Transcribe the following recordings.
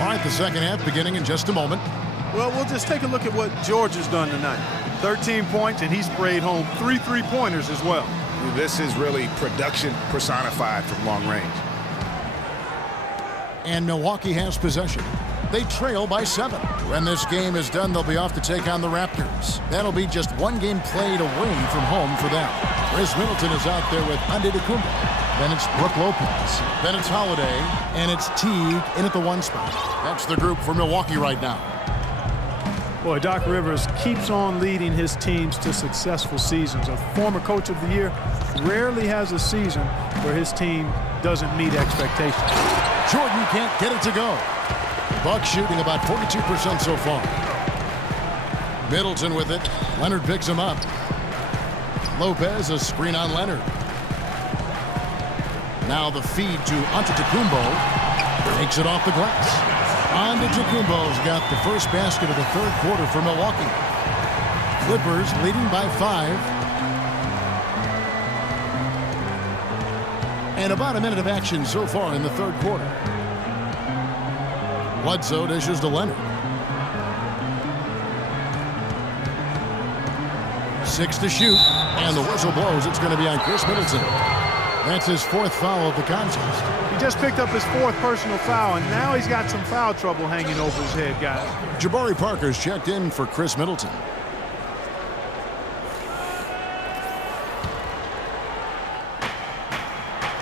All right, the second half beginning in just a moment. Well, we'll just take a look at what George has done tonight. 13 points, and he sprayed home 3 3-pointers as well. This is really production personified from long range. And Milwaukee has possession. They trail by 7. When this game is done, they'll be off to take on the Raptors. That'll be just one game played away from home for them. Chris Middleton is out there with Antetokounmpo. Then it's Brook Lopez. Then it's Holiday. And it's Teague in at the 1 spot. That's the group for Milwaukee right now. Boy, Doc Rivers keeps on leading his teams to successful seasons. A former coach of the year rarely has a season where his team doesn't meet expectations. Jordan can't get it to go. Bucks shooting about 42% so far. Middleton with it. Leonard picks him up. Lopez, a screen on Leonard. Now the feed to Antetokounmpo. Takes it off the glass. Antetokounmpo's got the first basket of the third quarter for Milwaukee. Clippers leading by 5. And about a minute of action so far in the third quarter. Bledsoe dishes to Leonard. 6 to shoot. And the whistle blows. It's going to be on Chris Middleton. That's his 4th foul of the contest. He just picked up his 4th personal foul, and now he's got some foul trouble hanging over his head, guys. Jabari Parker's checked in for Chris Middleton.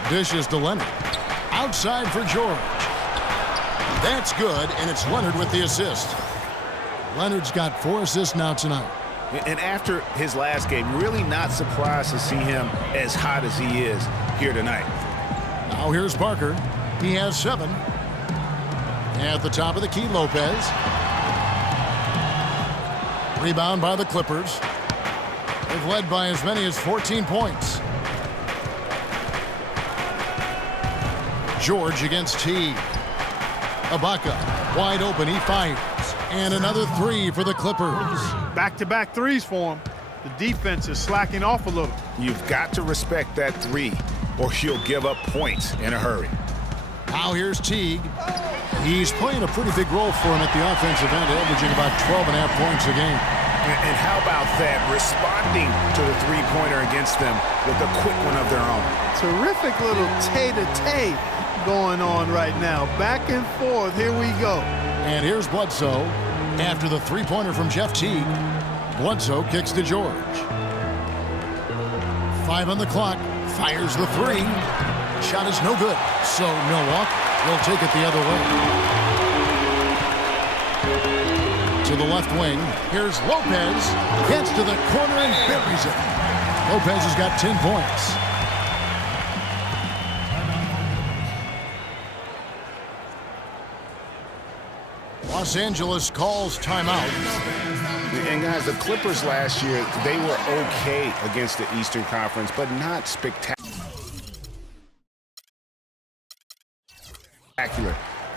Dishes to Leonard. Outside for George. That's good, and it's Leonard with the assist. Leonard's got 4 assists now tonight. And after his last game, really not surprised to see him as hot as he is here tonight. Now here's Parker. He has 7. At the top of the key, Lopez. Rebound by the Clippers. They've led by as many as 14 points. George against Teague. Ibaka wide open. He fires. And another 3 for the Clippers. Back-to-back threes for him. The defense is slacking off a little. You've got to respect that 3, or he'll give up points in a hurry. Now here's Teague. He's playing a pretty big role for him at the offensive end, averaging about 12.5 points a game. And how about that, responding to the 3-pointer against them with a quick one of their own. Terrific little tay-to-tay going on right now. Back and forth. Here we go. And here's Bledsoe. After the 3-pointer from Jeff Teague, Bledsoe kicks to George. 5 on the clock. Fires the 3. Shot is no good. So Milwaukee will take it the other way. To the left wing. Here's Lopez. Gets to the corner and buries it. Lopez has got 10 points. Los Angeles calls timeout. And guys, the Clippers last year, they were okay against the Eastern Conference, but not spectacular.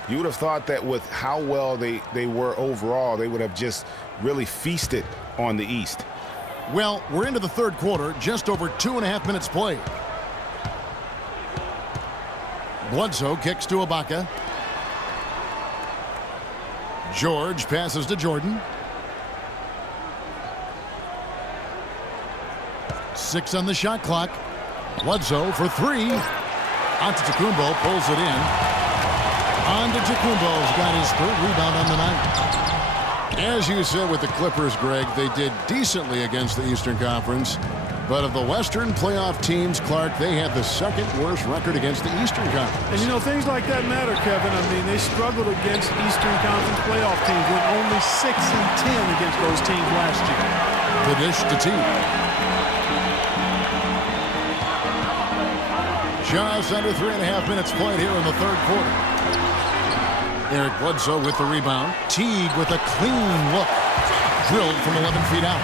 You would have thought that with how well they were overall, they would have just really feasted on the East. Well, we're into the third quarter, just over 2.5 minutes played. Bledsoe kicks to Ibaka. George passes to Jordan. 6 on the shot clock. Bledsoe for 3. Antetokounmpo pulls it in. Antetokounmpo's got his 3rd rebound on the night. As you said with the Clippers, Greg, they did decently against the Eastern Conference. But of the Western playoff teams, Clark, they had the 2nd worst record against the Eastern Conference. And, you know, things like that matter, Kevin. I mean, they struggled against Eastern Conference playoff teams, went only 6 and 10 against those teams last year. The dish to Teague. Just under 3.5 minutes played here in the third quarter. Eric Bledsoe with the rebound. Teague with a clean look. Drilled from 11 feet out.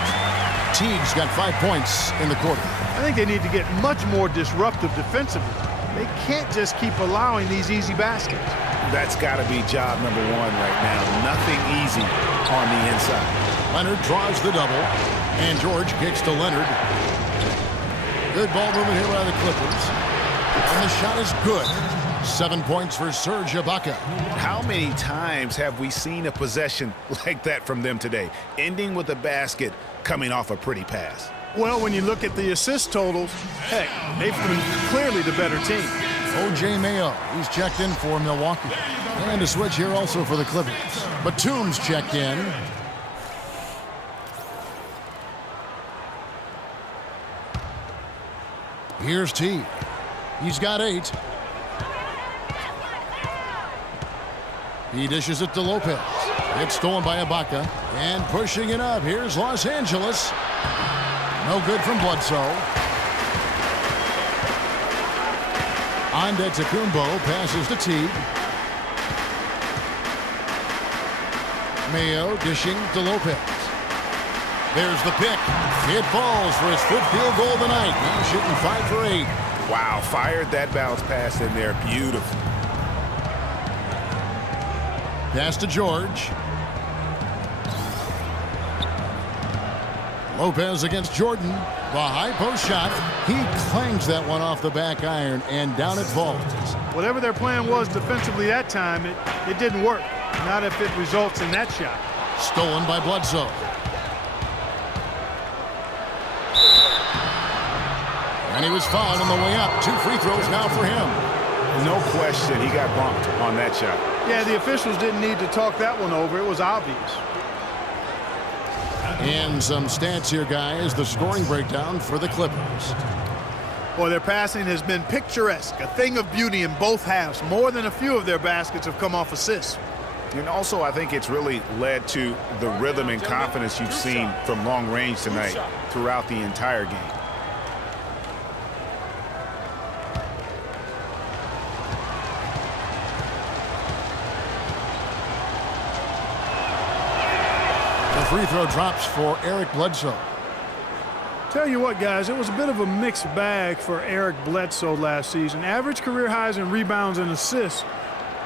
Teague's got 5 points in the quarter. I think they need to get much more disruptive defensively. They can't just keep allowing these easy baskets. That's got to be job number 1 right now. Nothing easy on the inside. Leonard draws the double. And George kicks to Leonard. Good ball movement here by the Clippers. And the shot is good. 7 points for Serge Ibaka. How many times have we seen a possession like that from them today, ending with a basket coming off a pretty pass? Well, when you look at the assist totals, heck, they've been clearly the better team. O.J. Mayo, he's checked in for Milwaukee. And a switch here also for the Clippers. Batum's checked in. Here's T. He's got 8. He dishes it to Lopez. It's stolen by Ibaka. And pushing it up. Here's Los Angeles. No good from Bledsoe. Antetokounmpo passes to T. Mayo dishing to Lopez. There's the pick. It falls for his 5th field goal tonight. Now shooting 5 for 8. Wow, fired that bounce pass in there. Beautiful. Pass to George. Lopez against Jordan. The high post shot. He clangs that one off the back iron, and down it falls. Whatever their plan was defensively that time, it didn't work. Not if it results in that shot. Stolen by Bledsoe. And he was fouled on the way up. 2 free throws now for him. No question, he got bumped on that shot. Yeah, the officials didn't need to talk that one over. It was obvious. And some stats here, guys. The scoring breakdown for the Clippers. Boy, their passing has been picturesque. A thing of beauty in both halves. More than a few of their baskets have come off assists. And also, I think it's really led to the rhythm and confidence you've seen from long range tonight throughout the entire game. The free throw drops for Eric Bledsoe. Tell you what, guys, it was a bit of a mixed bag for Eric Bledsoe last season. Average career highs in rebounds and assists.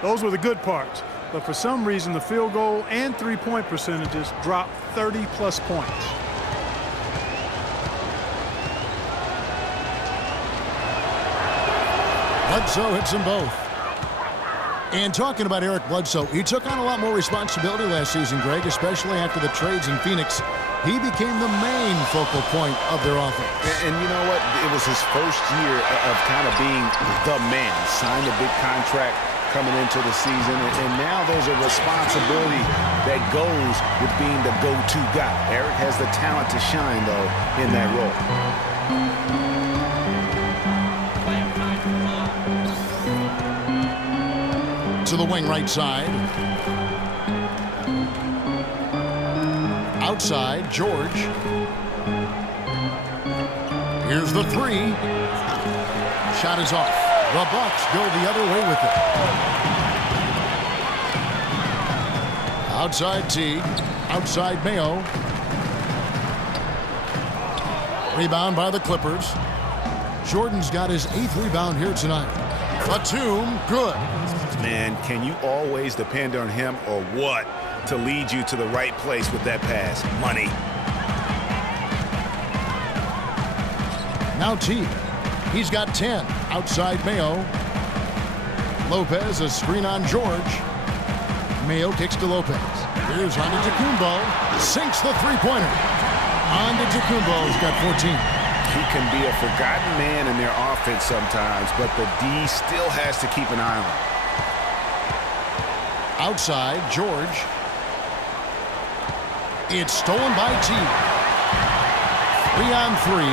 Those were the good parts. But for some reason, the field goal and three-point percentages dropped 30-plus points. Bledsoe hits them both. And talking about Eric Bledsoe, he took on a lot more responsibility last season, Greg, especially after the trades in Phoenix. He became the main focal point of their offense. And you know what? It was his first year of kind of being the man. Signed a big contract coming into the season, and now there's a responsibility that goes with being the go-to guy. Eric has the talent to shine, though, in that role. To the wing right side. Outside, George. Here's the 3. Shot is off. The Bucks go the other way with it. Outside Teague. Outside Mayo. Rebound by the Clippers. Jordan's got his 8th rebound here tonight. Batum, good. Man, can you always depend on him or what to lead you to the right place with that pass? Money. Now Teague. He's got 10. Outside Mayo. Lopez, a screen on George. Mayo kicks to Lopez. Here's Antetokounmpo. Sinks the three-pointer. Antetokounmpo's got 14. He can be a forgotten man in their offense sometimes, but the D still has to keep an eye on him. Outside, George. It's stolen by Teague. 3 on 3.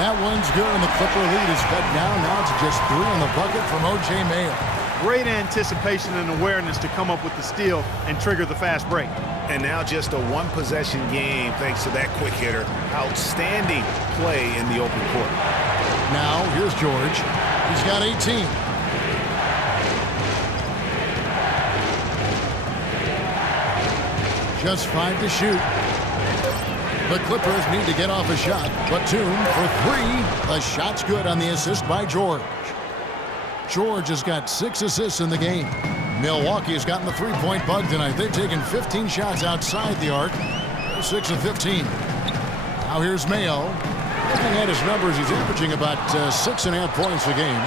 That one's good, and the Clipper lead is cut down now to just 3 on the bucket from O.J. Mayo. Great anticipation and awareness to come up with the steal and trigger the fast break. And now just a one-possession game thanks to that quick hitter. Outstanding play in the open court. Now, here's George. He's got 18. Just 5 to shoot. The Clippers need to get off a shot. Batum for 3. The shot's good on the assist by George. George has got 6 assists in the game. Milwaukee has gotten the three-point bug tonight. They've taken 15 shots outside the arc. They're 6 of 15. Now here's Mayo. Looking at his numbers, he's averaging about 6.5 points a game.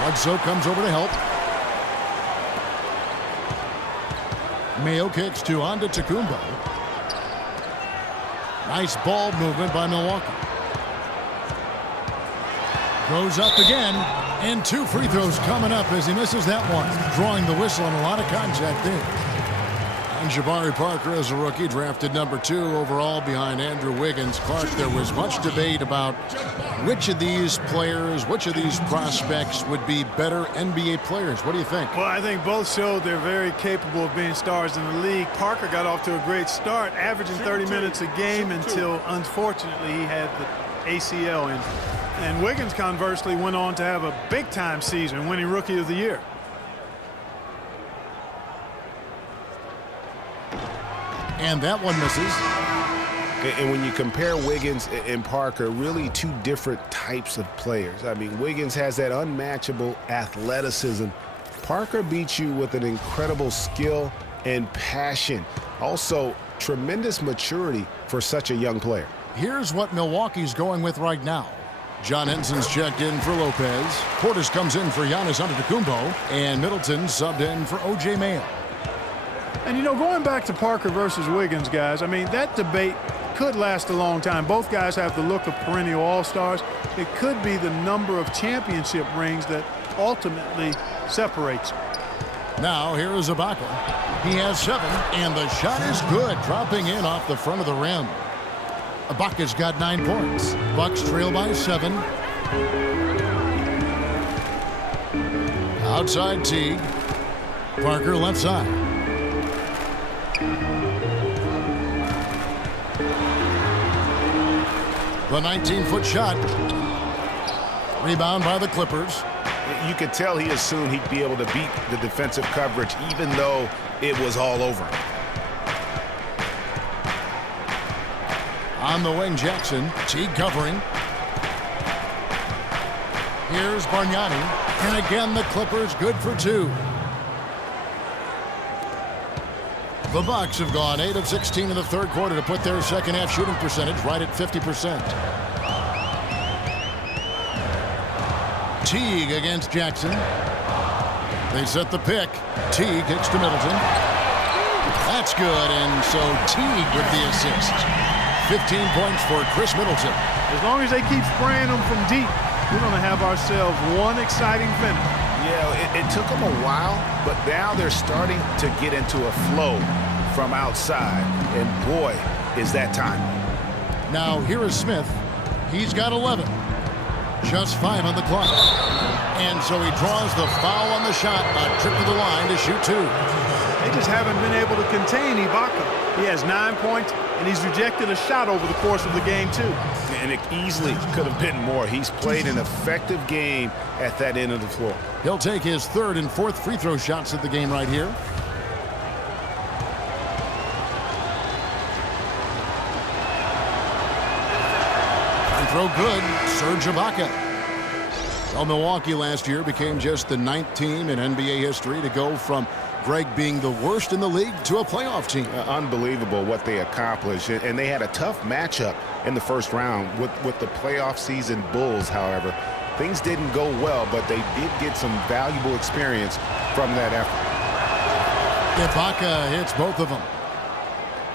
Bledsoe comes over to help. Mayo kicks to Antetokounmpo. Nice ball movement by Milwaukee. Goes up again, and 2 free throws coming up as he misses that one. Drawing the whistle and a lot of contact there. And Jabari Parker as a rookie, drafted number 2 overall behind Andrew Wiggins. Clark, there was much debate about which of these players, which of these prospects would be better NBA players. What do you think? Well, I think both showed they're very capable of being stars in the league. Parker got off to a great start, averaging 30 minutes a game until, unfortunately, he had the ACL injury. And Wiggins, conversely, went on to have a big-time season, winning Rookie of the Year. And that one misses. And when you compare Wiggins and Parker, really 2 different types of players. I mean, Wiggins has that unmatchable athleticism. Parker beats you with an incredible skill and passion. Also, tremendous maturity for such a young player. Here's what Milwaukee's going with right now. John Henson's checked in for Lopez. Portis comes in for Giannis Antetokounmpo. And Middleton subbed in for O.J. Mayo. And, you know, going back to Parker versus Wiggins, guys, I mean, that debate could last a long time. Both guys have the look of perennial all-stars. It could be the number of championship rings that ultimately separates them. Now, here is Ibaka. He has 7, and the shot is good, dropping in off the front of the rim. Ibaka's got 9 points. Bucks trail by 7. Outside Teague. Parker left side. The 19-foot shot. Rebound by the Clippers. You could tell he assumed he'd be able to beat the defensive coverage even though it was all over him. On the wing, Jackson. Teague covering. Here's Bargnani. And again, the Clippers good for 2. The Bucks have gone 8 of 16 in the 3rd quarter to put their second-half shooting percentage right at 50%. Teague against Jackson. They set the pick. Teague kicks to Middleton. That's good, and so Teague with the assist. 15 points for Chris Middleton. As long as they keep spraying them from deep, we're going to have ourselves one exciting finish. Yeah, it took them a while, but now they're starting to get into a flow from outside. And boy, is that time. Now here is Smith. He's got 11. Just 5 on the clock. And so he draws the foul on the shot. A trip to the line to shoot 2. They just haven't been able to contain Ibaka. He has 9 points, and he's rejected a shot over the course of the game, too. And it easily could have been more. He's played an effective game at that end of the floor. He'll take his 3rd and 4th free throw shots of the game right here. Free throw good. Serge Ibaka. Well, Milwaukee last year became just the 9th team in NBA history to go from Greg being the worst in the league to a playoff team. Unbelievable what they accomplished. And they had a tough matchup in the first round with the playoff season Bulls, however. Things didn't go well, but they did get some valuable experience from that effort. Ibaka hits both of them.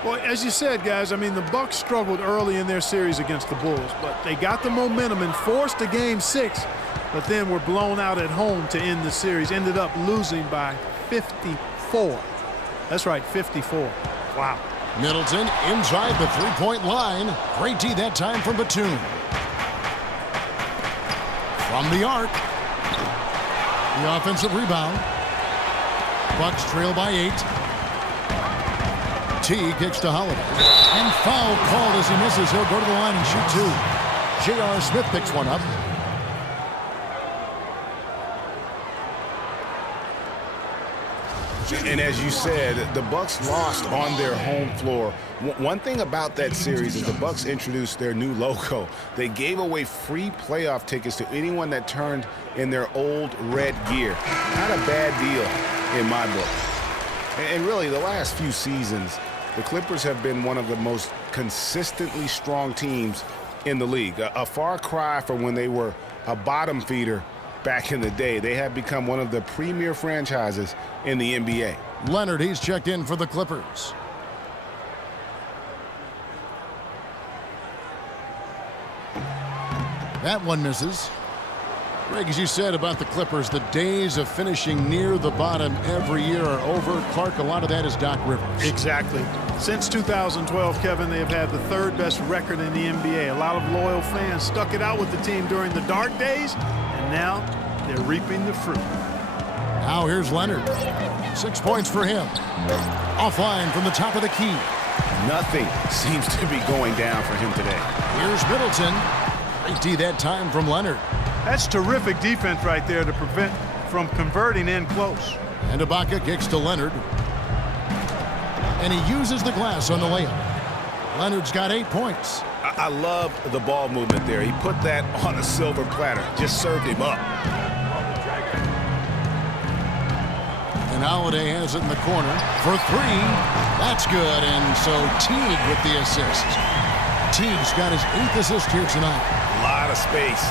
Well, as you said, guys, I mean, the Bucks struggled early in their series against the Bulls, but they got the momentum and forced a Game 6, but then were blown out at home to end the series. Ended up losing by 54. That's right, 54. Wow. Middleton inside the three-point line. Great D that time from Batum. From the arc. The offensive rebound. Bucks trail by 8. T kicks to Holiday. And foul called as he misses. He'll go to the line and shoot 2. J.R. Smith picks one up. And as you said, the Bucks lost on their home floor. One thing about that series is the Bucks introduced their new logo. They gave away free playoff tickets to anyone that turned in their old red gear. Not a bad deal in my book. And really, the last few seasons, the Clippers have been one of the most consistently strong teams in the league. A far cry from when they were a bottom feeder back in the day. They have become one of the premier franchises in the NBA. Leonard, he's checked in for the Clippers. That one misses. Greg, as you said about the Clippers, the days of finishing near the bottom every year are over. Clark, a lot of that is Doc Rivers. Exactly. Since 2012, Kevin, they have had the third best record in the NBA. A lot of loyal fans stuck it out with the team during the dark days, and now they're reaping the fruit. Now here's Leonard. 6 points for him. Offline from the top of the key. Nothing seems to be going down for him today. Here's Middleton. Great D that time from Leonard. That's terrific defense right there to prevent from converting in close. And Ibaka kicks to Leonard. And he uses the glass on the layup. Leonard's got 8 points. I love the ball movement there. He put that on a silver platter. Just served him up. And Holiday has it in the corner for 3. That's good. And so Teague with the assist. Teague's got his 8th assist here tonight. A lot of space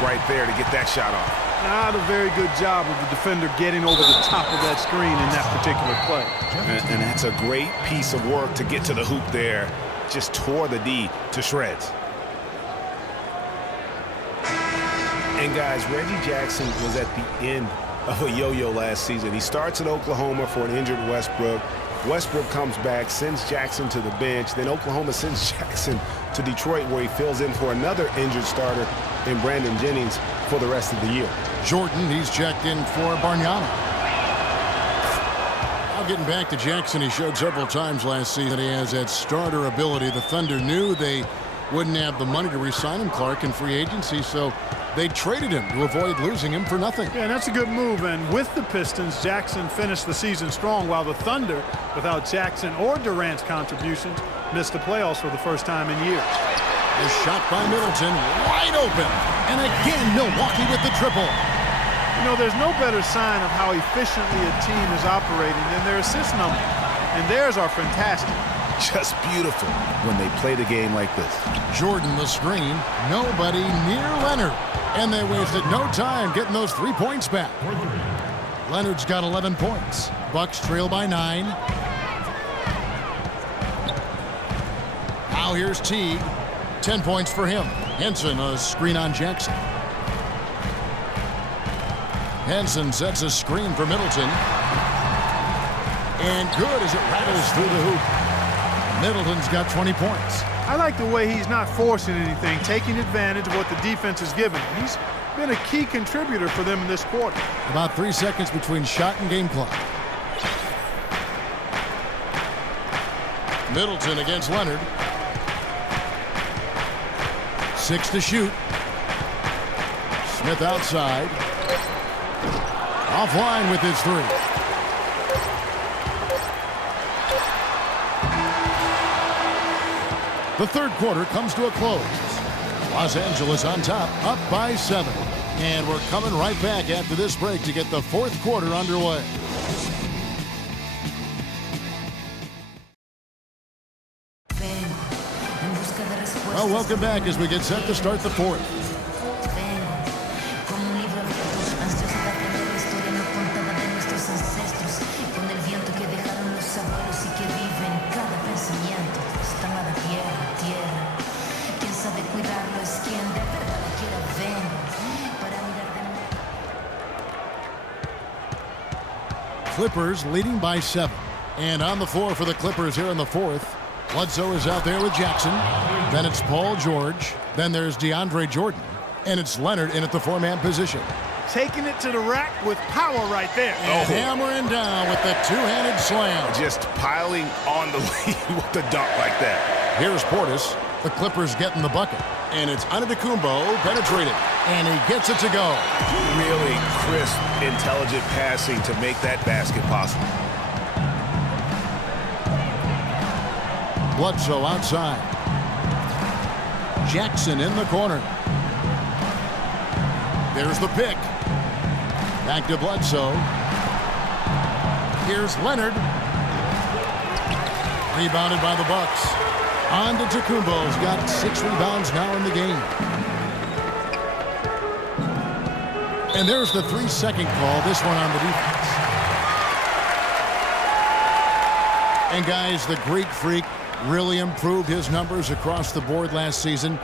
right there to get that shot off. Not a very good job of the defender getting over the top of that screen in that particular play. And that's a great piece of work to get to the hoop there. Just tore the D to shreds. And guys, Reggie Jackson was at the end of a yo-yo last season. He starts at Oklahoma for an injured Westbrook. Westbrook comes back, sends Jackson to the bench. Then Oklahoma sends Jackson to Detroit, where he fills in for another injured starter in Brandon Jennings for the rest of the year. Jordan, he's checked in for Bargnani. Now getting back to Jackson, he showed several times last season he has that starter ability. The Thunder knew they wouldn't have the money to re-sign him, Clark, in free agency, so they traded him to avoid losing him for nothing. Yeah, and that's a good move. And with the Pistons, Jackson finished the season strong, while the Thunder, without Jackson or Durant's contributions, missed the playoffs for the first time in years. A shot by Middleton, wide open. And again, Milwaukee with the triple. You know, there's no better sign of how efficiently a team is operating than their assist numbers. And theirs are fantastic. Just beautiful when they play the game like this. Jordan the screen, nobody near Leonard. And they wasted no time getting those 3 points back. Leonard's got 11 points. Bucks trail by 9. Now here's Teague. 10 points for him. Henson, a screen on Jackson. Henson sets a screen for Middleton. And good as it rattles through the hoop. Middleton's got 20 points. I like the way he's not forcing anything, taking advantage of what the defense is giving. He's been a key contributor for them in this quarter. About 3 seconds between shot and game clock. Middleton against Leonard. 6 to shoot. Smith outside. Offline with his 3. The third quarter comes to a close. Los Angeles on top, up by 7. And we're coming right back after this break to get the fourth quarter underway. Well, welcome back as we get set to start the fourth. Clippers leading by 7. And on the floor for the Clippers here in the fourth. Bledsoe is out there with Jackson. Then it's Paul George. Then there's DeAndre Jordan. And it's Leonard in at the 4-man position. Taking it to the rack with power right there. And hammering down with the two-handed slam. Just piling on the lead with the dunk like that. Here's Portis. The Clippers getting the bucket. And it's Antetokounmpo penetrating. And he gets it to go. Really crisp, intelligent passing to make that basket possible. Bledsoe outside. Jackson in the corner. There's the pick. Back to Bledsoe. Here's Leonard. Rebounded by the Bucks. Antetokounmpo's got 6 rebounds now in the game. And there's the 3-second call, this one on the defense. And guys, the Greek Freak really improved his numbers across the board last season.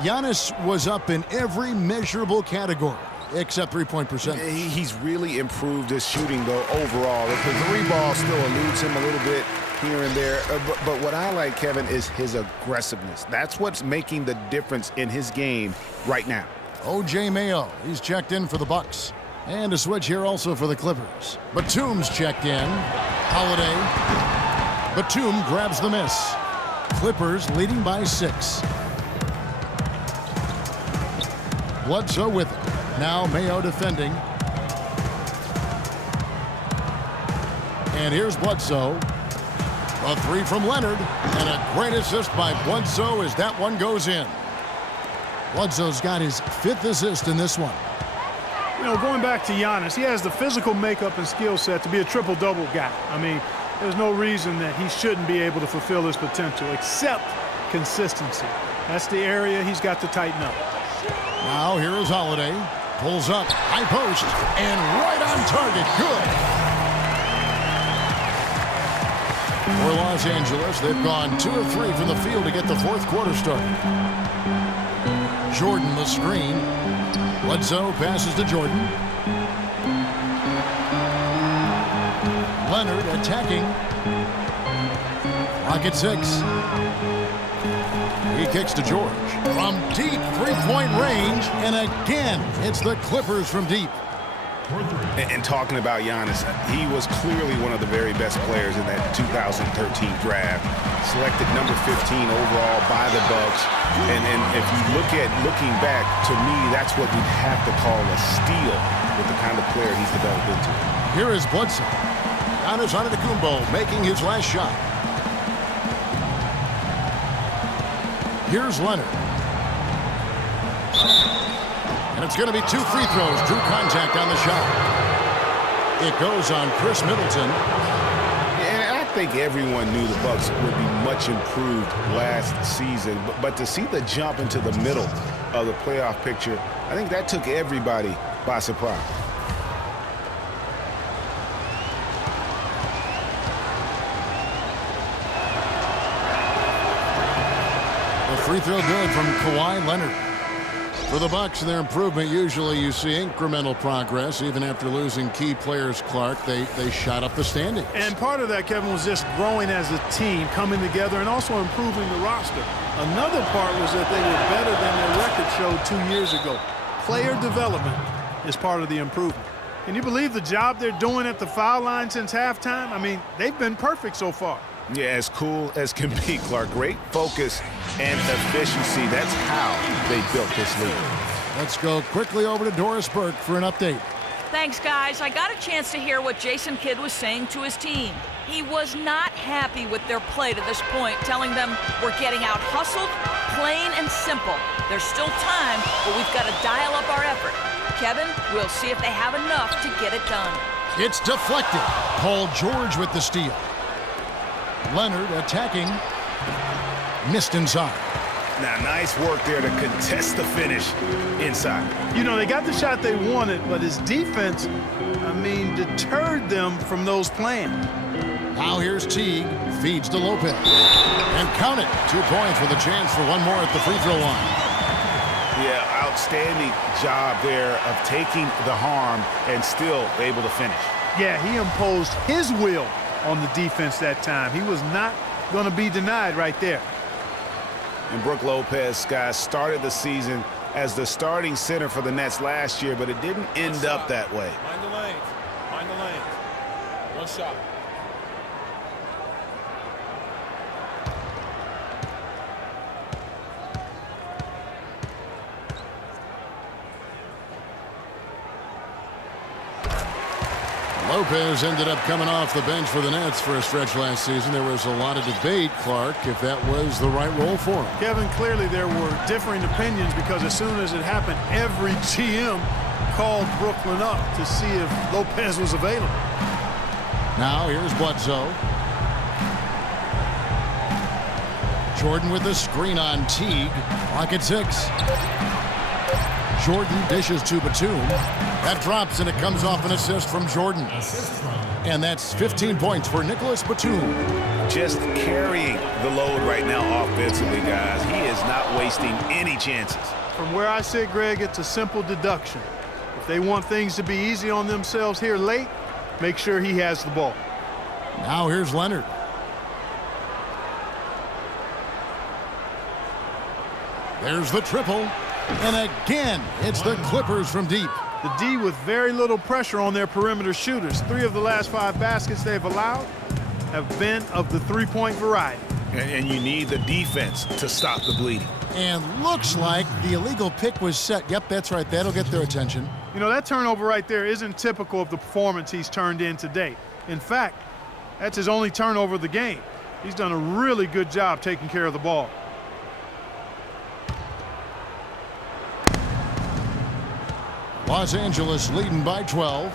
Giannis was up in every measurable category except three-point percentage. He's really improved his shooting, though, overall. The three ball still eludes him a little bit here and there. But what I like, Kevin, is his aggressiveness. That's what's making the difference in his game right now. O.J. Mayo, he's checked in for the Bucks. And a switch here also for the Clippers. Batum's checked in. Holiday. Batum grabs the miss. Clippers leading by 6. Bledsoe with it. Now Mayo defending. And here's Bledsoe. A 3 from Leonard. And a great assist by Bledsoe as that one goes in. Bledsoe's got his 5th assist in this one. You know, going back to Giannis, he has the physical makeup and skill set to be a triple-double guy. I mean, there's no reason that he shouldn't be able to fulfill his potential, except consistency. That's the area he's got to tighten up. Now here is Holiday. Pulls up, high post, and right on target. Good. For Los Angeles, they've gone 2 of 3 from the field to get the 4th quarter started. Jordan the screen. Bledsoe passes to Jordan. Leonard attacking. Rocket 6. He kicks to George. From deep 3-point range. And again, it's the Clippers from deep. And talking about Giannis, he was clearly one of the very best players in that 2013 draft. Selected number 15 overall by the Bucks. And if you looking back, to me, that's what we'd have to call a steal with the kind of player he's developed into. Here is Bledsoe. Giannis Antetokounmpo making his last shot. Here's Leonard. And it's going to be 2 free throws. Drew contact on the shot. It goes on Chris Middleton. And I think everyone knew the Bucks would be much improved last season. But to see the jump into the middle of the playoff picture, I think that took everybody by surprise. Free throw good from Kawhi Leonard. For the Bucks, their improvement, usually you see incremental progress. Even after losing key players, Clark, they shot up the standings. And part of that, Kevin, was just growing as a team, coming together, and also improving the roster. Another part was that they were better than their record showed 2 years ago. Player development is part of the improvement. Can you believe the job they're doing at the foul line since halftime? I mean, they've been perfect so far. Yeah, as cool as can be, Clark. Great focus and efficiency. That's how they built this league. Let's go quickly over to Doris Burke for an update. Thanks, guys. I got a chance to hear what Jason Kidd was saying to his team. He was not happy with their play to this point, telling them we're getting out hustled, plain and simple. There's still time, but we've got to dial up our effort. Kevin, we'll see if they have enough to get it done. It's deflected. Paul George with the steal. Leonard attacking. Missed inside. Now, nice work there to contest the finish inside. You know, they got the shot they wanted, but his defense, deterred them from those plans. Now here's Teague. Feeds to Lopez. And count it. 2 points with a chance for one more at the free throw line. Yeah, outstanding job there of taking the harm and still able to finish. Yeah, he imposed his will on the defense that time. He was not going to be denied right there. And Brook Lopez, guys, started the season as the starting center for the Nets last year, but it didn't end up that way. Mind the lanes. Mind the lanes. One shot. Lopez ended up coming off the bench for the Nets for a stretch last season. There was a lot of debate, Clark, if that was the right role for him. Kevin, clearly there were differing opinions because as soon as it happened, every GM called Brooklyn up to see if Lopez was available. Now here's Bledsoe. Jordan with the screen on Teague. Rocket 6. Jordan dishes to Batum. That drops, and it comes off an assist from Jordan. And that's 15 points for Nicholas Batum. Just carrying the load right now offensively, guys. He is not wasting any chances. From where I sit, Greg, it's a simple deduction. If they want things to be easy on themselves here late, make sure he has the ball. Now here's Leonard. There's the triple. And again, it's the Clippers from deep. The D with very little pressure on their perimeter shooters. 3 of the last 5 baskets they've allowed have been of the three-point variety. And you need the defense to stop the bleeding. And looks like the illegal pick was set. Yep, that's right. That'll get their attention. You know, that turnover right there isn't typical of the performance he's turned in today. In fact, that's his only turnover of the game. He's done a really good job taking care of the ball. Los Angeles leading by 12.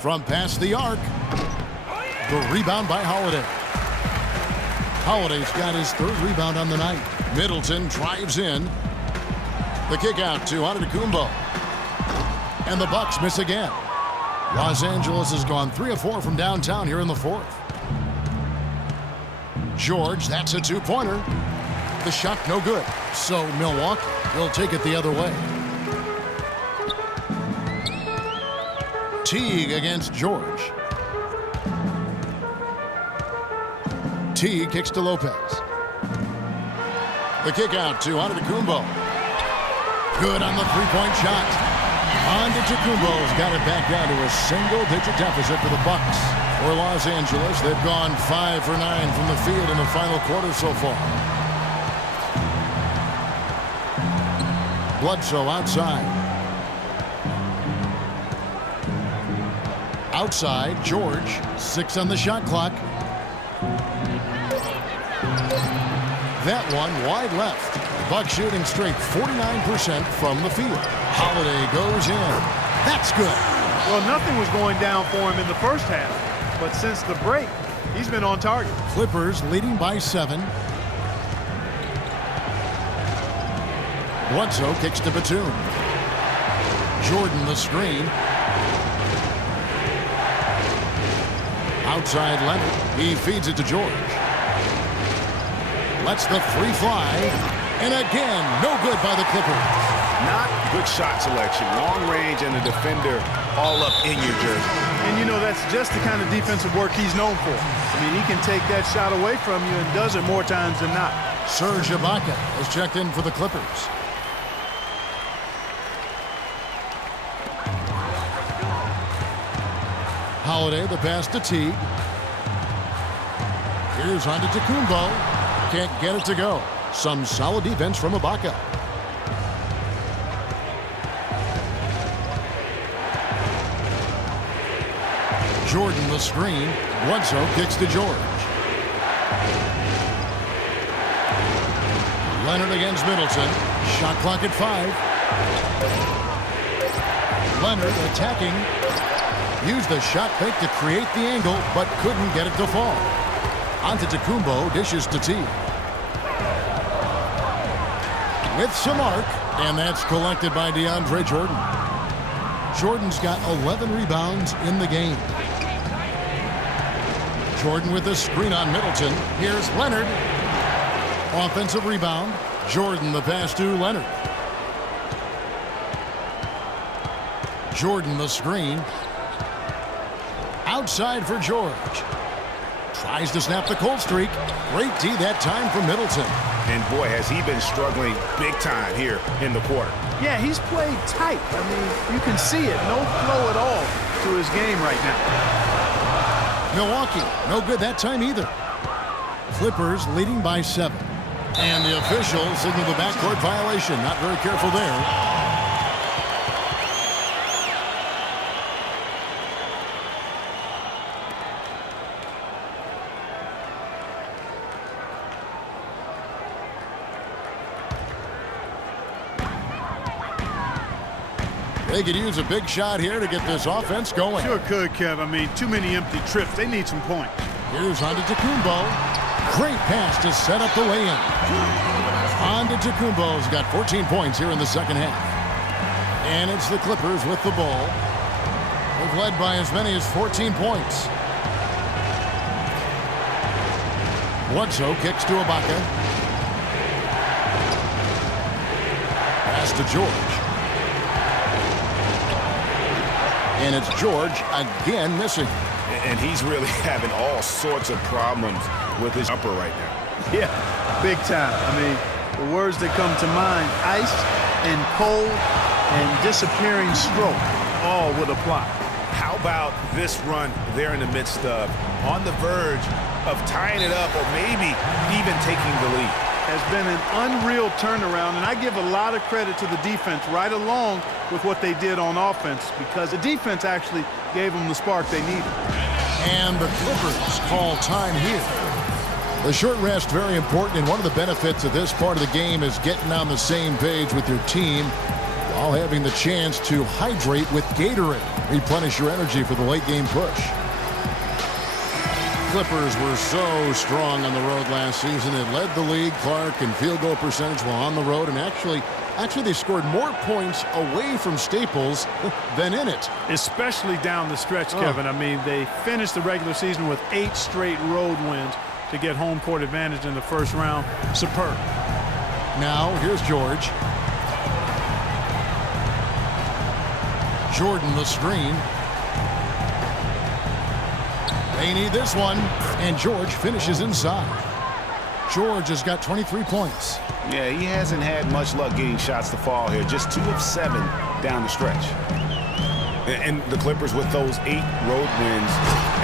From past the arc. The rebound by Holiday. Holiday's got his 3rd rebound on the night. Middleton drives in. The kick out to Antetokounmpo. And the Bucks miss again. Los Angeles has gone 3 of 4 from downtown here in the 4th. George, that's a 2-pointer. The shot no good. So Milwaukee will take it the other way. Teague against George. Teague kicks to Lopez. The kick out to Antetokounmpo. Good on the 3-point shot. Antetokounmpo's got it back down to a single-digit deficit for the Bucks. For Los Angeles, they've gone 5 for 9 from the field in the final quarter so far. Bledsoe outside. Outside, George, 6 on the shot clock. That one wide left. Bucks shooting straight 49% from the field. Holiday goes in. That's good. Well, nothing was going down for him in the first half, but since the break, he's been on target. Clippers leading by 7. Bledsoe kicks to Batum. Jordan the screen. Outside Leonard. He feeds it to George. Lets the 3 fly. And again, no good by the Clippers. Not good shot selection. Long range and the defender all up in your jersey. And you know, that's just the kind of defensive work he's known for. I mean, he can take that shot away from you and does it more times than not. Serge Ibaka has checked in for the Clippers. Holiday, the pass to Teague. Here's Antetokounmpo. Can't get it to go. Some solid defense from Ibaka. Jordan the screen. Bledsoe kicks to George. Leonard against Middleton. Shot clock at 5. Leonard attacking. Used the shot fake to create the angle, but couldn't get it to fall. Antetokounmpo dishes to Teague. With some arc, and that's collected by DeAndre Jordan. Jordan's got 11 rebounds in the game. Jordan with the screen on Middleton. Here's Leonard. Offensive rebound. Jordan the pass to Leonard. Jordan the screen. Outside for George. Tries to snap the cold streak. Great D that time for Middleton. And boy, has he been struggling big time here in the quarter. Yeah, he's played tight. I mean, you can see it. No flow at all to his game right now. Milwaukee, no good that time either. Clippers leading by 7. And the officials signal the backcourt violation. Not very careful there. They could use a big shot here to get this offense going. Sure could, Kev. I mean, too many empty trips. They need some points. Here's Antetokounmpo. Great pass to set up the lay-in. Antetokounmpo's got 14 points here in the second half. And it's the Clippers with the ball. They've led by as many as 14 points. Bledsoe kicks to Ibaka. Pass to George. And it's George again missing. And he's really having all sorts of problems with his jumper right now. Yeah, big time. I mean, the words that come to mind, ice and cold and disappearing stroke, all would apply. How about this run they're in the midst of, on the verge of tying it up or maybe even taking the lead? Has been an unreal turnaround, and I give a lot of credit to the defense right along with what they did on offense, because the defense actually gave them the spark they needed. And the Clippers call time here. The short rest, very important, and one of the benefits of this part of the game is getting on the same page with your team while having the chance to hydrate with Gatorade. Replenish your energy for the late game push. Clippers were so strong on the road last season. It led the league, Clark, in field goal percentage while on the road, and actually they scored more points away from Staples than in it. Especially down the stretch, Kevin. I mean, they finished the regular season with 8 straight road wins to get home court advantage in the first round. Superb. Now, here's George. Jordan the screen. They need this one, and George finishes inside. George has got 23 points. Yeah, he hasn't had much luck getting shots to fall here. Just 2 of 7 down the stretch. And the Clippers with those 8 road wins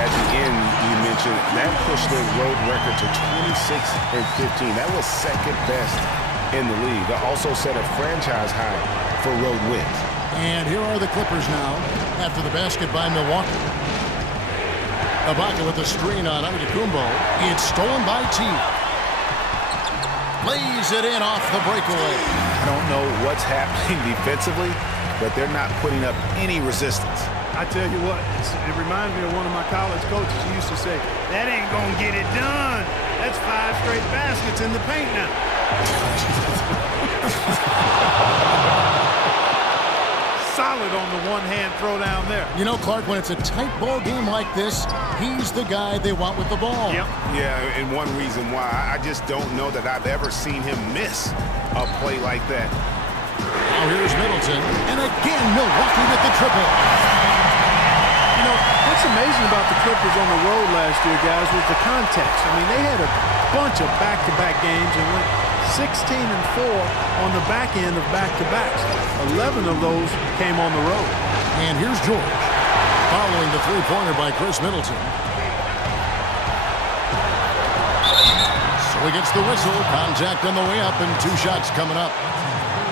at the end, you mentioned, that pushed their road record to 26-15. That was second best in the league. They also set a franchise high for road wins. And here are the Clippers now after the basket by Milwaukee. Ibaka with the screen on Antetokounmpo. It's stolen by T. Lays it in off the breakaway. I don't know what's happening defensively, but they're not putting up any resistance. I tell you what, it reminds me of one of my college coaches. He used to say, that ain't going to get it done. That's 5 straight baskets in the paint now. Solid on the one-hand throw down there. You know, Clark, when it's a tight ball game like this, he's the guy they want with the ball. Yep. Yeah, and one reason why, I just don't know that I've ever seen him miss a play like that. Now here's Middleton, and again Milwaukee with the triple. You know, what's amazing about the Clippers on the road last year, guys, was the context. I mean, they had a bunch of back-to-back games and went 16-4 on the back end of back-to-backs. 11 of those came on the road. And here's George, following the three-pointer by Chris Middleton. So he gets the whistle, contact on the way up, and 2 shots coming up.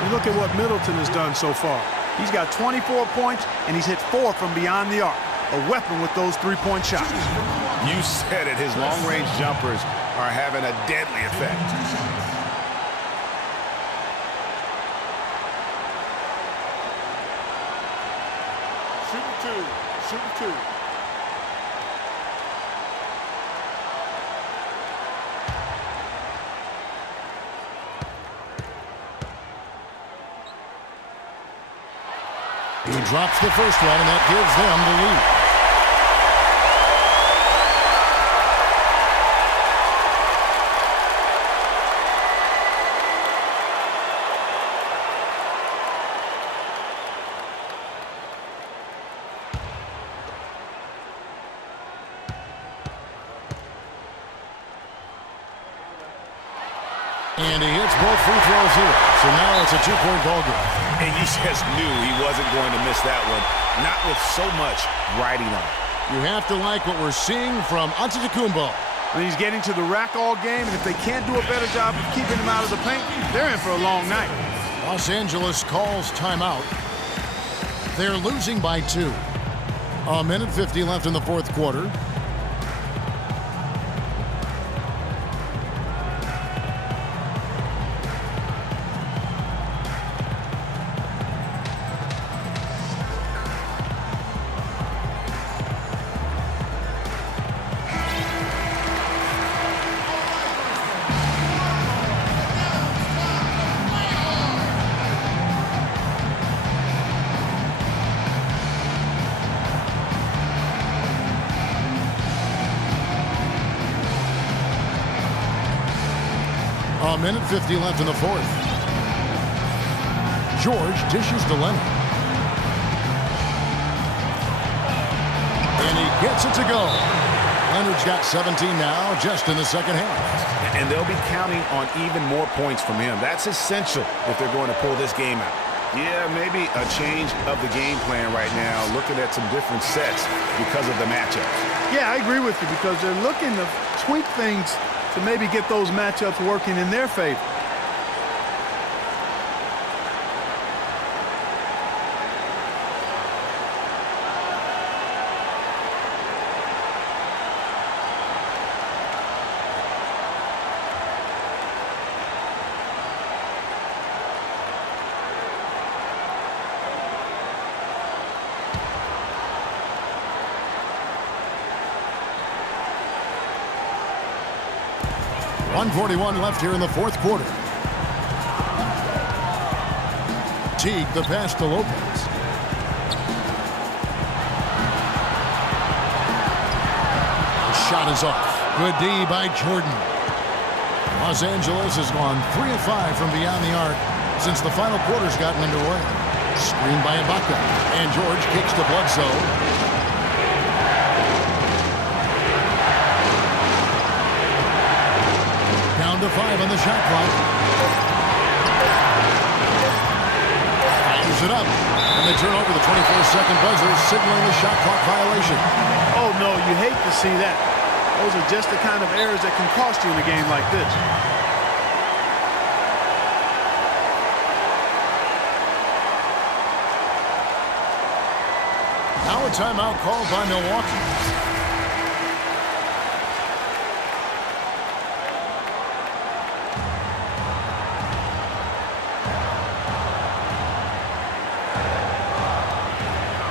You look at what Middleton has done so far. He's got 24 points, and he's hit 4 from beyond the arc. A weapon with those 3-point shots. You said it, his long-range jumpers are having a deadly effect. Shoot 2. He drops the first one, and that gives them the lead. And he hits both free throws here. So now it's a 2-point ball game. And you just knew he wasn't going to miss that one. Not with so much riding on it. You have to like what we're seeing from Antetokounmpo. And he's getting to the rack all game, and if they can't do a better job of keeping him out of the paint, they're in for a long night. Los Angeles calls timeout. They're losing by 2. 1:50 left in the fourth quarter. 1:50 left in the fourth. George dishes to Leonard. And he gets it to go. Leonard's got 17 now, just in the second half. And they'll be counting on even more points from him. That's essential if they're going to pull this game out. Yeah, maybe a change of the game plan right now, looking at some different sets because of the matchups. Yeah, I agree with you because they're looking to tweak things to maybe get those matchups working in their favor. .141 left here in the fourth quarter. Teague, the pass to Lopez. The shot is off. Good D by Jordan. Los Angeles has gone 3 of 5 from beyond the arc since the final quarter's gotten underway. Screen by Ibaka. And George kicks to Bledsoe. To 5 on the shot clock. Fires it up. And they turn over the 24-second buzzer, signaling the shot clock violation. Oh, no, you hate to see that. Those are just the kind of errors that can cost you in a game like this. Now a timeout called by Milwaukee.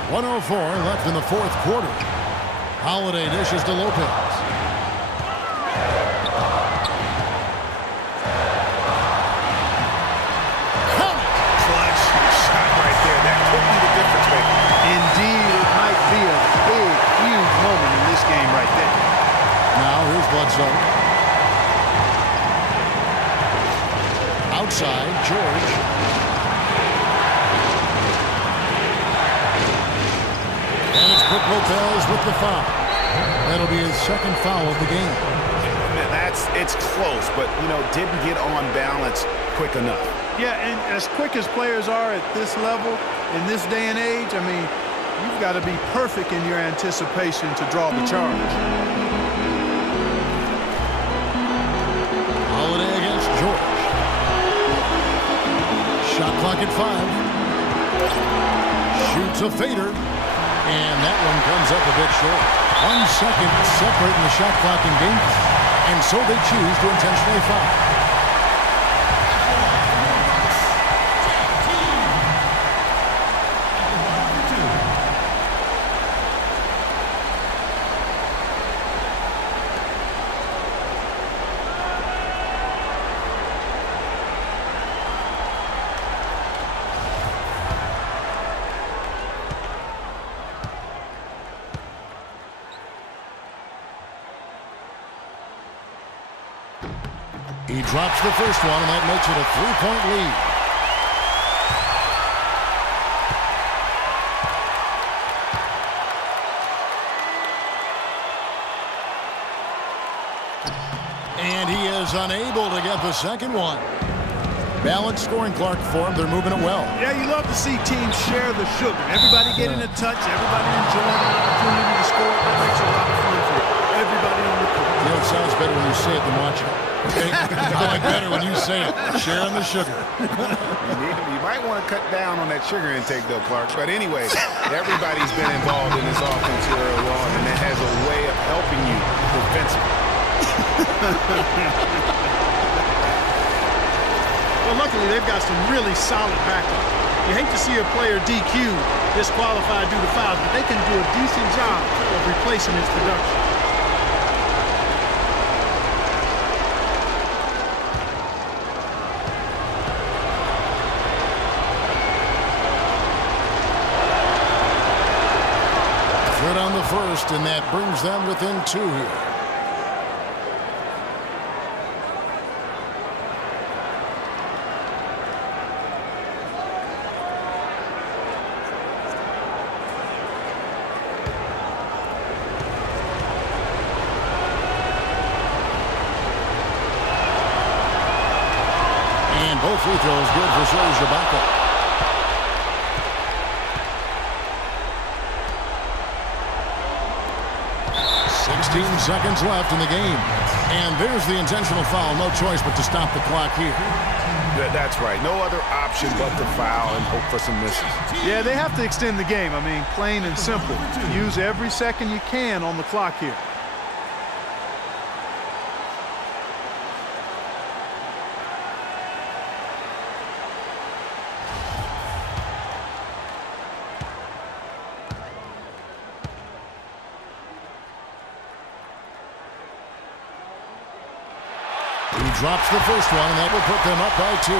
.104 left in the fourth quarter. Holiday dishes to Lopez. Clutch shot right there. That could be the difference maker. Indeed, it might be a big, huge moment in this game right there. Now here's Bledsoe. Outside, George. And it's Brook Lopez with the foul. That'll be his second foul of the game. It's close, but, didn't get on balance quick enough. Yeah, and as quick as players are at this level, in this day and age, I mean, you've got to be perfect in your anticipation to draw the charge. Holiday against George. Shot clock at 5. Shoots a fader. And that one comes up a bit short. 1 second separating the shot clock and game clock. And so they choose to intentionally foul. He drops the first one, and that makes it a 3-point lead. And he is unable to get the second one. Balanced scoring, Clark, for him. They're moving it well. Yeah, you love to see teams share the sugar. Everybody getting a touch, everybody enjoying the opportunity to score. That makes it a lot of fun for everybody on the court. It sounds better when you say it than watch it. Okay? It's going better when you say it. Sharing the sugar. You might want to cut down on that sugar intake, though, Clark. But anyway, everybody's been involved in this offense here early on, and it has a way of helping you defensively. Well, luckily, they've got some really solid backup. You hate to see a player DQ, disqualified due to fouls, but they can do a decent job of replacing his production. Good on the first, and that brings them within 2 here. And both free throws good for Serge Ibaka. 16 seconds left in the game. And there's the intentional foul. No choice but to stop the clock here. That's right. No other option but to foul and hope for some misses. Yeah, they have to extend the game. I mean, plain and simple. Use every second you can on the clock here. He drops the first one, and that will put them up by 2.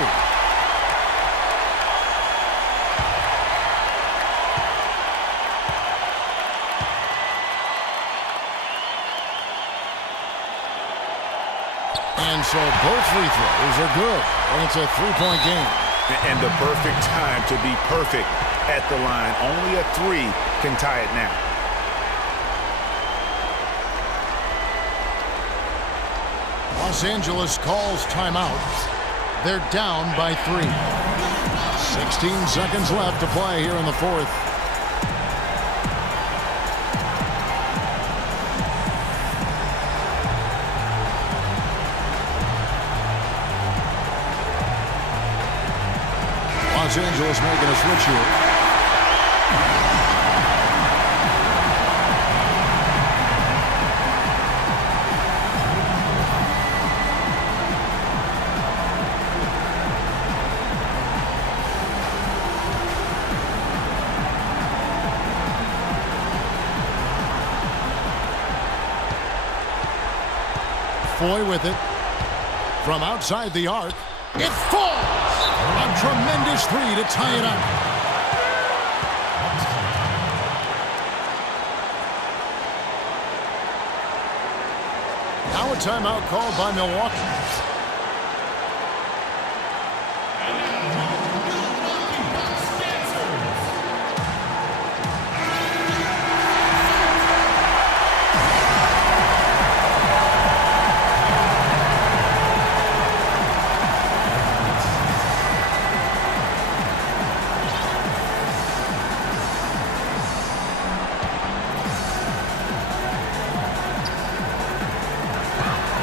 And so both free throws are good, and it's a 3-point game. And the perfect time to be perfect at the line. Only a 3 can tie it now. Los Angeles calls timeout. They're down by 3. 16 seconds left to play here in the fourth. Los Angeles making a switch here. Foy with it. From outside the arc. It falls! A tremendous 3 to tie it up. Now a timeout called by Milwaukee.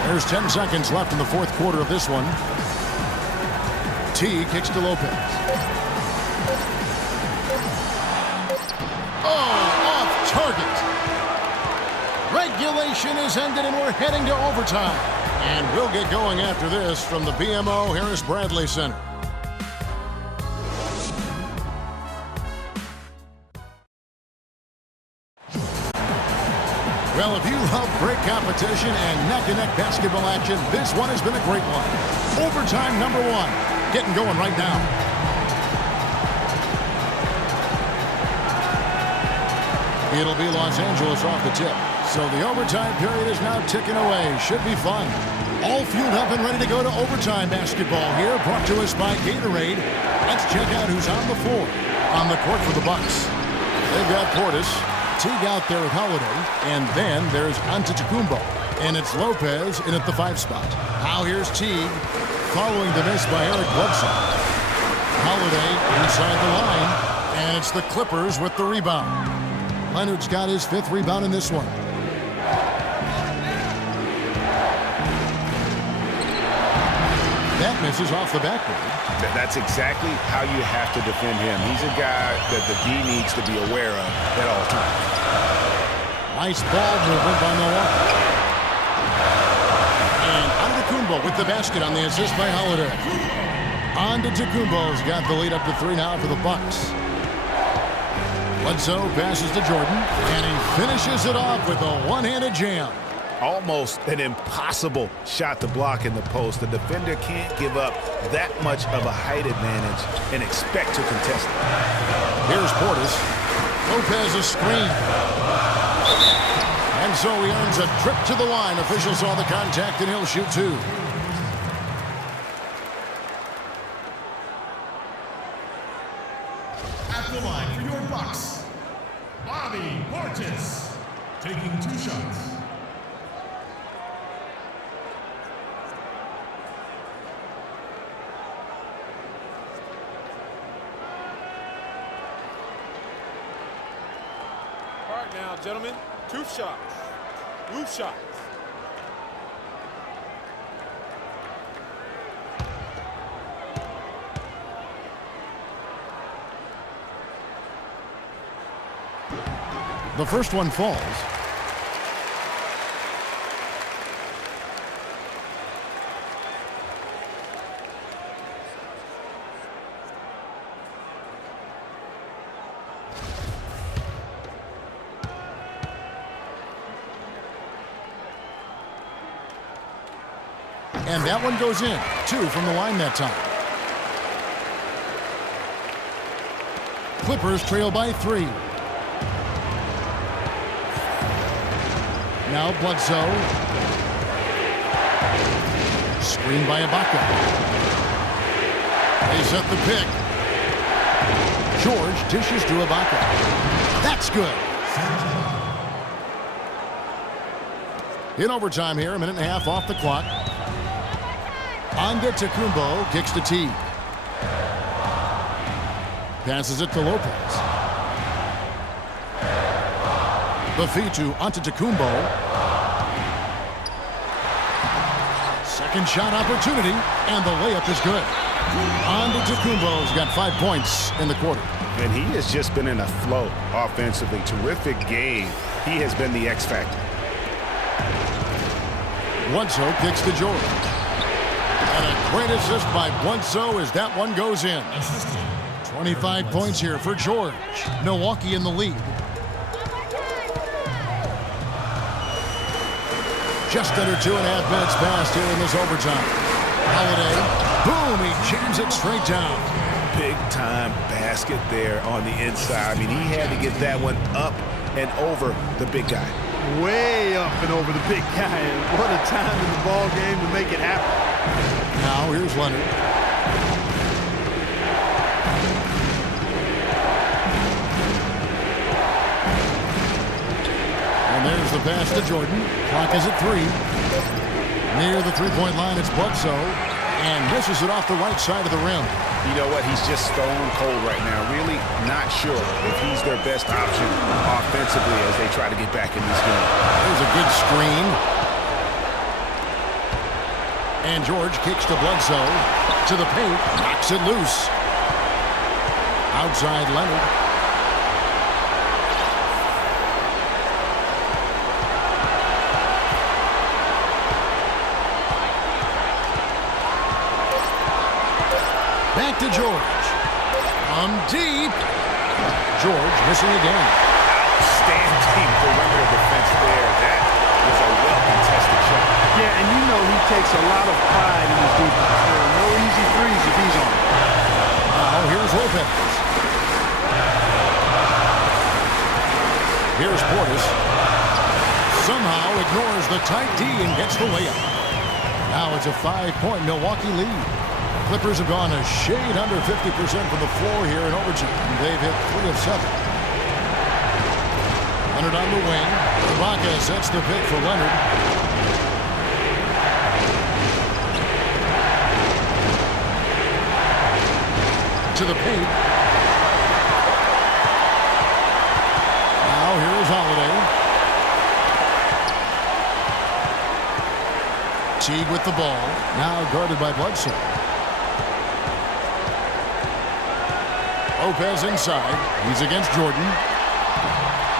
There's 10 seconds left in the fourth quarter of this one. T kicks to Lopez. Oh, off target. Regulation is ended and we're heading to overtime. And we'll get going after this from the BMO Harris Bradley Center. Well, if you love great competition and neck-to-neck basketball action, this one has been a great one. Overtime number 1. Getting going right now. It'll be Los Angeles off the tip. So the overtime period is now ticking away. Should be fun. All fueled up and ready to go to overtime basketball here. Brought to us by Gatorade. Let's check out who's on the floor. On the court for the Bucks. They've got Portis. Teague out there with Holiday, and then there's Antetokounmpo, and it's Lopez in at the 5 spot. Now here's Teague, following the miss by Eric Bledsoe. Holiday inside the line, and it's the Clippers with the rebound. Leonard's got his 5th rebound in this one. That misses off the backboard. That's exactly how you have to defend him. He's a guy that the D needs to be aware of at all times. Nice ball movement by Milwaukee. And Antetokounmpo with the basket on the assist by Holiday. Antetokounmpo's got the lead up to 3 now for the Bucks. Bledsoe passes to Jordan, and he finishes it off with a one-handed jam. Almost an impossible shot to block in the post. The defender can't give up that much of a height advantage and expect to contest it. Here's Portis. Lopez a screen. And so he earns a trip to the line. Officials saw the contact and he'll shoot 2. At the line for your Bucks, Bobby Portis, taking 2 shots. clock now, gentlemen. 2 shots. 2 shots. The first one falls. And that one goes in. 2 from the line that time. Clippers trail by 3. Now Bledsoe. Screen by Ibaka. They set the pick. George dishes to Ibaka. That's good. In overtime here, 1.5 off the clock. Antetokounmpo kicks to Teague. Passes it to Lopez. The feed to Antetokounmpo. Second shot opportunity, and the layup is good. Antetokounmpo's got 5 points in the quarter. And he has just been in a flow offensively. Terrific game. He has been the X factor. Bledsoe kicks to George. And a great assist by Bledsoe as that one goes in. 25 points here for George. Milwaukee in the lead. Just under 2.5 minutes passed here in this overtime. Holiday, boom, he jams it straight down. Big time basket there on the inside. I mean, he had to get that one up and over the big guy. Way up and over the big guy. And what a time in the ball game to make it happen. Now here's Leonard. And there's the pass to Jordan. Clock is at 3. Near the three-point line, it's Bledsoe. And misses it off the right side of the rim. You know what? He's just stone cold right now. Really not sure if he's their best option offensively as they try to get back in this game. There's a good screen. And George kicks to Bledsoe. To the paint. Knocks it loose. Outside Leonard. Back to George. Deep. George missing again. Outstanding perimeter defense there. That was a well-contested shot. Yeah, and you know he takes a lot of pride in his defense. There are no easy threes if he's on it. Now here's Lopez. Here's Portis. Somehow ignores the tight D and gets the layup. Now it's a 5-point Milwaukee lead. Clippers have gone a shade under 50% from the floor here in overtime. They've hit 3 of 7. Leonard on the wing. Ibaka sets the pick for Leonard. To the paint. Now here is Holiday. Teague with the ball. Now guarded by Bledsoe. Lopez inside. He's against Jordan.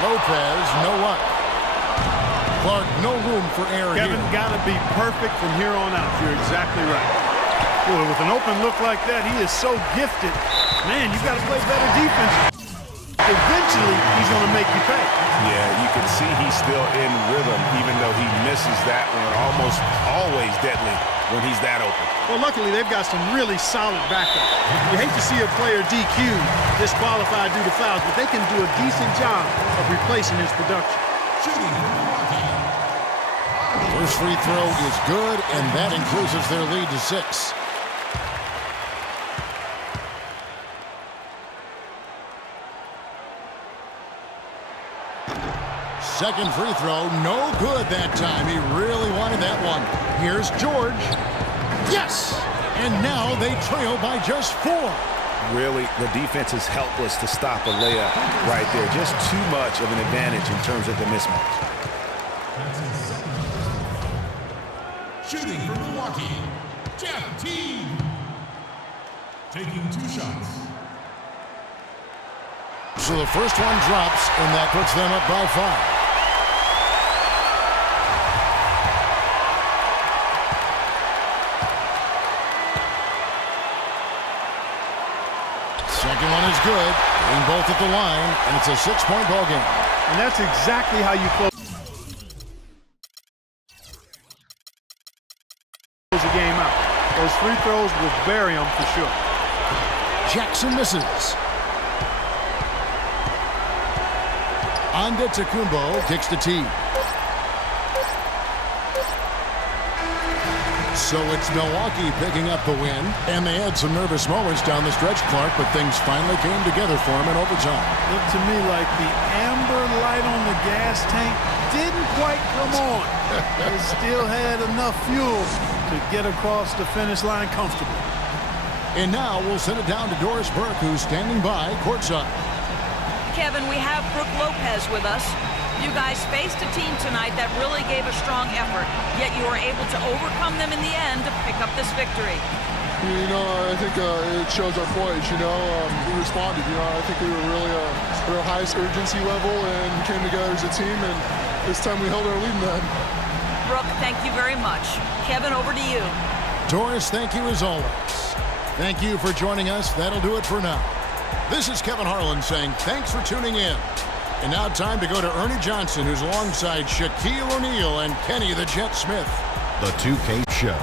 Lopez, no luck. Clark, no room for error Kevin, here. got to be perfect from here on out. You're exactly right. Boy, with an open look like that, he is so gifted. Man, you got to play better defense. Eventually, he's going to make you pay. Yeah, you can see he's still in rhythm, even though he misses that one. Almost always deadly when he's that open. Well, luckily, they've got some really solid backup. You hate to see a player DQ'd, disqualified due to fouls, but they can do a decent job of replacing his production. First free throw is good, and that increases their lead to 6. Second free throw, no good that time. He really wanted that one. Here's George. Yes! And now they trail by just 4. Really, the defense is helpless to stop a layup right there. Just too much of an advantage in terms of the mismatch. Shooting for Milwaukee, Jeff Teague. Taking 2 shots. So the first one drops, and that puts them up by 5. Second one is good. Getting both at the line, and it's a 6-point ball game. And that's exactly how you close the game out. Those free throws will bury them for sure. Jackson misses. Antetokounmpo kicks the tee. So it's Milwaukee picking up the win, and they had some nervous moments down the stretch, Clark, but things finally came together for them in overtime. Looked to me like the amber light on the gas tank didn't quite come on. They still had enough fuel to get across the finish line comfortably. And now we'll send it down to Doris Burke, who's standing by courtside. Kevin, we have Brooke Lopez with us. You guys faced a team tonight that really gave a strong effort, yet you were able to overcome them in the end to pick up this victory. You know, I think it shows our poise, you know. We responded, you know. I think we were really at our highest urgency level and came together as a team, and this time we held our lead in that. Brooke, thank you very much. Kevin, over to you. Doris, thank you as always. Thank you for joining us. That'll do it for now. This is Kevin Harlan saying thanks for tuning in. And now time to go to Ernie Johnson, who's alongside Shaquille O'Neal and Kenny the Jet Smith. The 2K Show.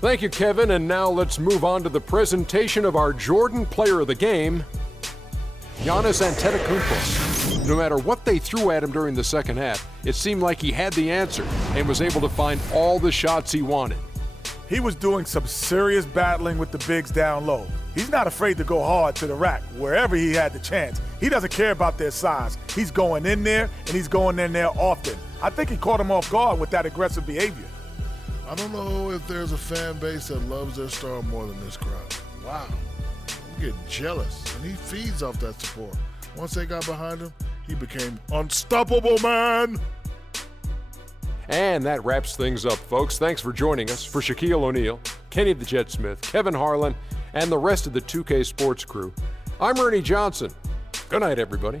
Thank you, Kevin. And now let's move on to the presentation of our Jordan Player of the Game, Giannis Antetokounmpo. No matter what they threw at him during the second half, it seemed like he had the answer and was able to find all the shots he wanted. He was doing some serious battling with the bigs down low. He's not afraid to go hard to the rack wherever he had the chance. He doesn't care about their size. He's going in there, and he's going in there often. I think he caught him off guard with that aggressive behavior. I don't know if there's a fan base that loves their star more than this crowd. Wow. I'm getting jealous, and he feeds off that support. Once they got behind him, he became unstoppable, man. And that wraps things up, folks. Thanks for joining us. For Shaquille O'Neal, Kenny the Jet Smith, Kevin Harlan, and the rest of the 2K Sports crew, I'm Ernie Johnson. Good night, everybody.